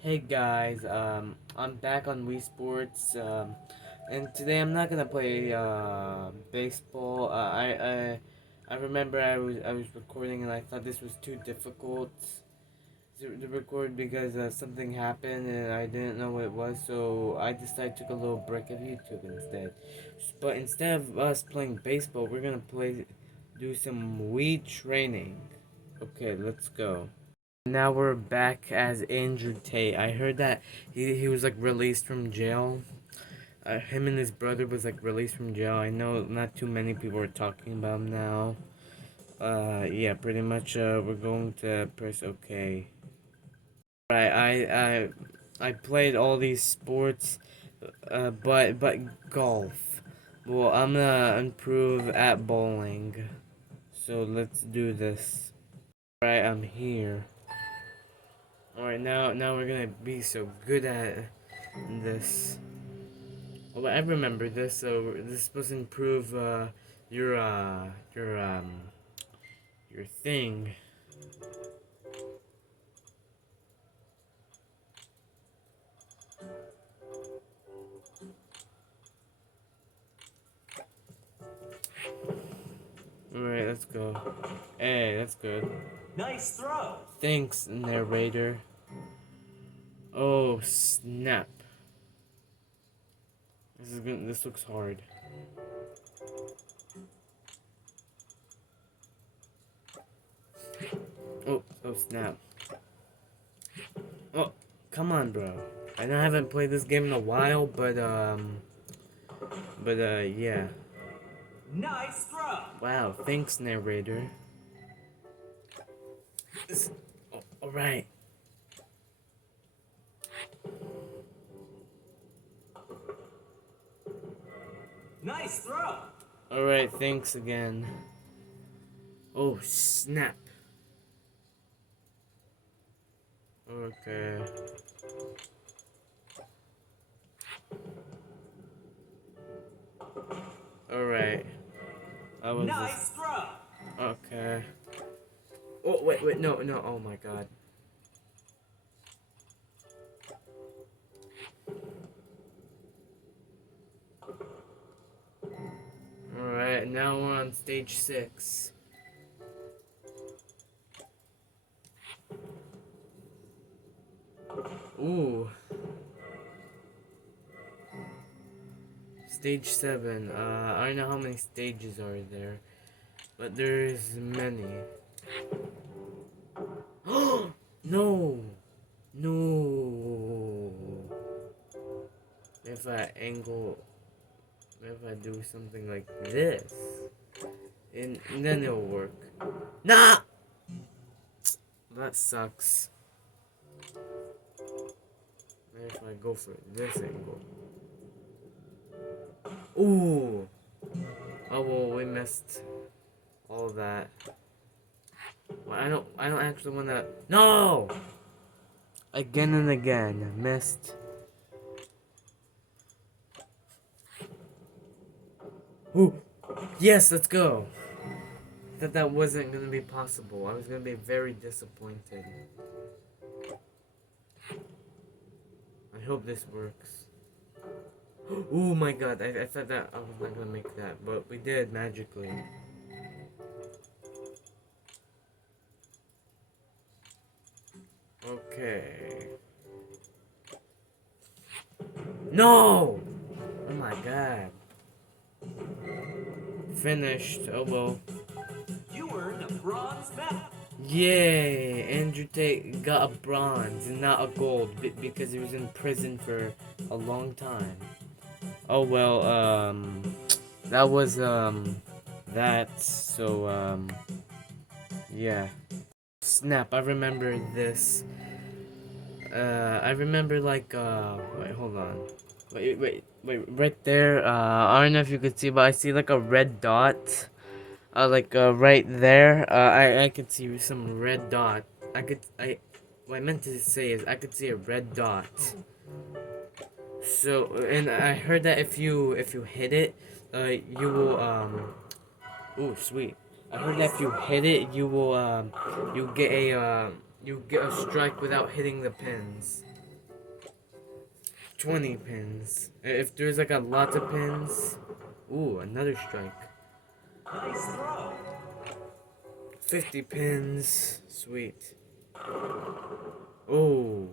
Hey guys, I'm back on Wii Sports, and today I'm not gonna play baseball. I remember I was recording and I thought this was too difficult to record because something happened and I didn't know what it was, so I decided to take a little break of YouTube instead. But instead of us playing baseball, we're gonna do some Wii training. Okay, let's go. Now we're back as Andrew Tate. I heard that he was like released from jail. Him and his brother was like released from jail. I know not too many people are talking about him now. Yeah, pretty much. We're going to press OK. Right. I played all these sports, but golf. Well, I'm gonna improve at bowling. So let's do this. Right, I'm here. Alright, now we're gonna be so good at this. Well, I remember this, so this is supposed to improve your your thing. Alright, let's go. Hey, that's good. Nice throw. Thanks, narrator. Oh snap! This is good. This looks hard. Oh snap! Oh, come on, bro. I know I haven't played this game in a while, but yeah. Nice throw. Wow, thanks, narrator. Alright. Nice throw. Alright, thanks again. Oh, snap. Okay. Alright. I was just... Nice throw. Okay. Oh, wait, no, oh my god. Alright, now we're on stage 6. Ooh. Stage 7. I don't know how many stages are there, but there's many. No! No! If I angle, if I do something like this, and then it'll work. Nah! That sucks. If I go for this angle. Ooh! Oh well, we missed all that. Well, I don't actually wanna. No! Again and again, missed. Ooh! Yes, let's go! That wasn't gonna be possible. I was gonna be very disappointed. I hope this works. Oh my god, I thought that I was not gonna make that, but we did magically. Okay. No! Oh my god. Finished. Oh well. You earned a bronze medal. Yay! Andrew Tate got a bronze and not a gold because he was in prison for a long time. Oh well, that was, that, so, yeah. Snap, I remember this. I remember, like, wait, hold on. Wait, right there, I don't know if you could see, but I see, like, a red dot. Like, right there, I could see some red dot. What I meant to say is, I could see a red dot. So, and I heard that if you hit it, you will, ooh, sweet. I heard that if you hit it, you will, you get a strike without hitting the pins. 20 pins. If there's like a lot of pins. Ooh, another strike. Nice throw. 50 pins. Sweet. Oh.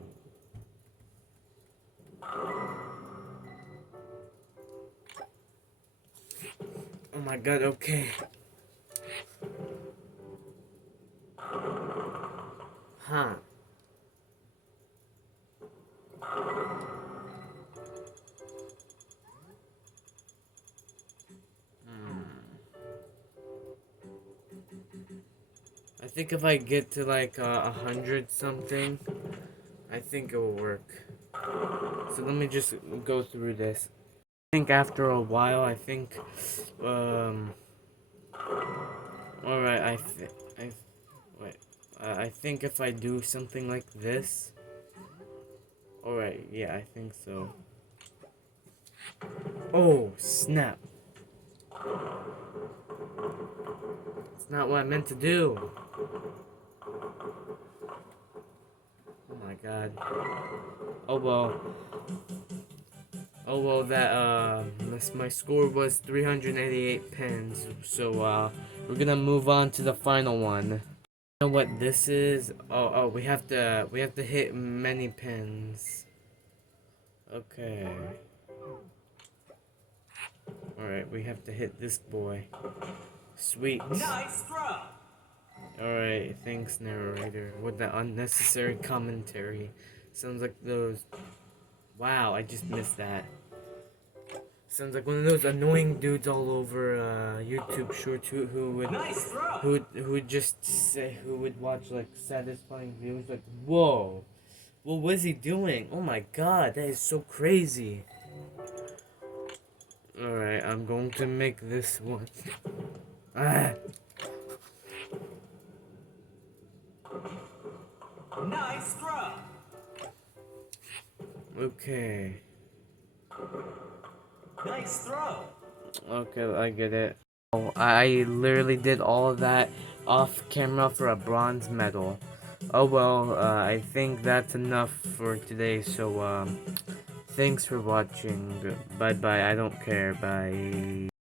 Oh my god, okay. Huh. I think if I get to like 100 something, I think it will work. So let me just go through this. I think after a while, I think, alright, wait, I think if I do something like this, alright, yeah, I think so. Oh, snap. It's not what I meant to do. Oh my god. Oh well. Oh well, my score was 388 pins. So we're gonna move on to the final one. You know what this is? Oh, we have to hit many pins. Okay. All right, we have to hit this boy. Sweet. Nice throw. Alright, thanks narrator. With the unnecessary commentary. Sounds like those... Wow, I just missed that. Sounds like one of those annoying dudes all over YouTube Shorts who would... Nice throw. Who would just say... Who would watch like satisfying videos like, whoa! What was he doing? Oh my god, that is so crazy. Alright, I'm going to make this one. Ah! Nice throw. Okay. Nice throw. Okay, I get it. Oh, I literally did all of that off camera for a bronze medal. Oh well, I think that's enough for today, so thanks for watching. Bye bye, I don't care, bye.